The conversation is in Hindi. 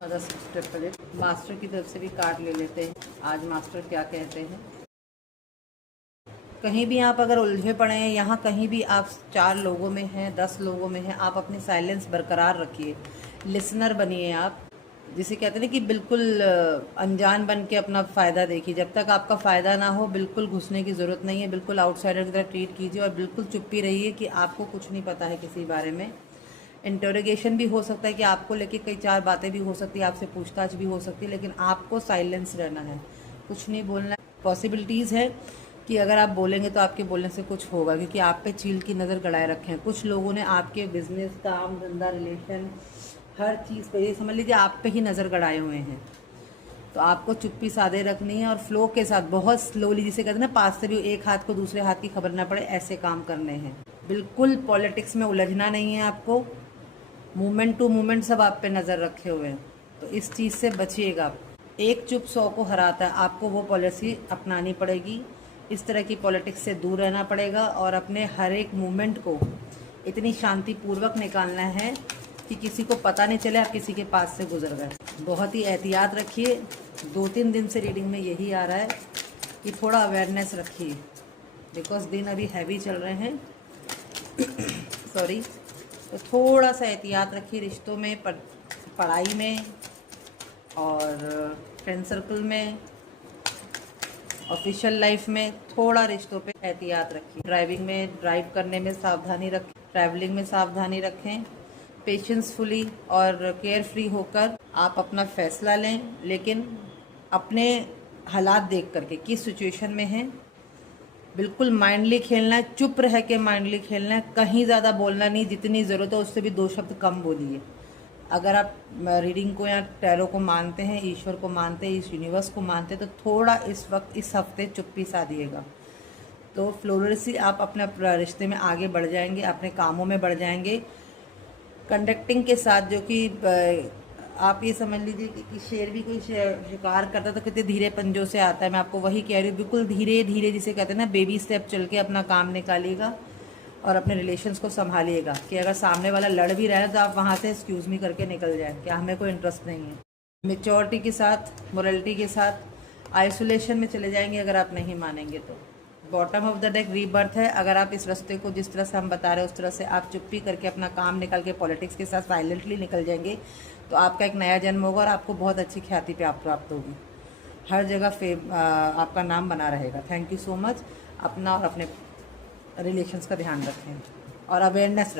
मास्टर की तरफ से भी कार्ड ले लेते हैं। आज मास्टर क्या कहते हैं। कहीं भी आप अगर उलझे पड़े हैं, यहाँ कहीं भी आप 4 लोगों में हैं, 10 लोगों में हैं, आप अपनी साइलेंस बरकरार रखिए, लिसनर बनिए आप, जिसे कहते हैं कि बिल्कुल अनजान बन के अपना फ़ायदा देखिए। जब तक आपका फ़ायदा ना हो बिल्कुल घुसने की ज़रूरत नहीं है, बिल्कुल आउटसाइडर की तरह ट्रीट कीजिए और बिल्कुल चुप्पी रहिए कि आपको कुछ नहीं पता है किसी बारे में। इंटरोगेशन भी हो सकता है कि आपको लेके कई 4 बातें भी हो सकती है, आपसे पूछताछ भी हो सकती है, लेकिन आपको साइलेंस रहना है, कुछ नहीं बोलना है। पॉसिबिलिटीज़ है कि अगर आप बोलेंगे तो आपके बोलने से कुछ होगा, क्योंकि आप पे चील की नज़र गड़ाए रखे हैं। कुछ लोगों ने आपके बिजनेस, काम धंधा, रिलेशन, हर चीज़ पे, ये समझ लीजिए आप पे ही नज़र गड़ाए हुए हैं। तो आपको चुप्पी साधे रखनी है और फ्लो के साथ बहुत स्लोली, जिसे कहते हैं ना, पास से भी एक हाथ को दूसरे हाथ की खबर ना पड़े, ऐसे काम करने हैं। बिल्कुल पॉलिटिक्स में उलझना नहीं है आपको। मूवमेंट टू मूवमेंट सब आप पे नज़र रखे हुए हैं, तो इस चीज़ से बचिएगा। एक चुप 100 को हराता है, आपको वो पॉलिसी अपनानी पड़ेगी। इस तरह की पॉलिटिक्स से दूर रहना पड़ेगा और अपने हर एक मूवमेंट को इतनी शांतिपूर्वक निकालना है कि किसी को पता नहीं चले आप किसी के पास से गुजर गए। बहुत ही एहतियात रखिए। 2-3 दिन से रीडिंग में यही आ रहा है कि थोड़ा अवेयरनेस रखिए, बिकॉज दिन अभी हैवी चल रहे हैं सॉरी। तो थोड़ा सा एहतियात रखिए रिश्तों में, पढ़ाई में और फ्रेंड सर्कल में, ऑफिशियल लाइफ में। थोड़ा रिश्तों पे एहतियात रखिए। ड्राइविंग में, ड्राइव करने में सावधानी रखें, ट्रैवलिंग में सावधानी रखें। पेशेंसफुली और केयर फ्री होकर आप अपना फैसला लें, लेकिन अपने हालात देख करके किस सिचुएशन में हैं। बिल्कुल माइंडली खेलना है, चुप रह के माइंडली खेलना है, कहीं ज़्यादा बोलना नहीं, जितनी ज़रूरत है उससे भी 2 शब्द कम बोलिए। अगर आप रीडिंग को या टैरो को मानते हैं, ईश्वर को मानते हैं, इस यूनिवर्स को मानते हैं, तो थोड़ा इस वक्त, इस हफ्ते चुप्पी साधिएगा। तो फ्लोरेसी आप अपने रिश्ते में आगे बढ़ जाएंगे, अपने कामों में बढ़ जाएंगे कंडक्टिंग के साथ। जो कि आप ये समझ लीजिए कि शेर भी कोई शिकार करता तो कितने धीरे पंजों से आता है। मैं आपको वही कह रही हूँ, बिल्कुल धीरे धीरे, जिसे कहते हैं ना, बेबी स्टेप चल के अपना काम निकालिएगा और अपने रिलेशंस को संभालिएगा कि अगर सामने वाला लड़ भी रहा है तो आप वहाँ से एक्सक्यूज़ मी करके निकल जाए कि हमें कोई इंटरेस्ट नहीं है। मेच्योरिटी के साथ, मोरलिटी के साथ आइसोलेशन में चले जाएंगे अगर आप नहीं मानेंगे तो। Bottom of the deck rebirth है। अगर आप इस रास्ते को जिस तरह से हम बता रहे हैं उस तरह से आप चुप्पी करके अपना काम निकल के पॉलिटिक्स के साथ साइलेंटली निकल जाएंगे, तो आपका एक नया जन्म होगा और आपको बहुत अच्छी ख्याति प्राप्त होगी। हर जगह आपका नाम बना रहेगा। Thank you so much. अपना और अपने रिलेशंस का ध्यान रखें और अवेयरनेस रखें।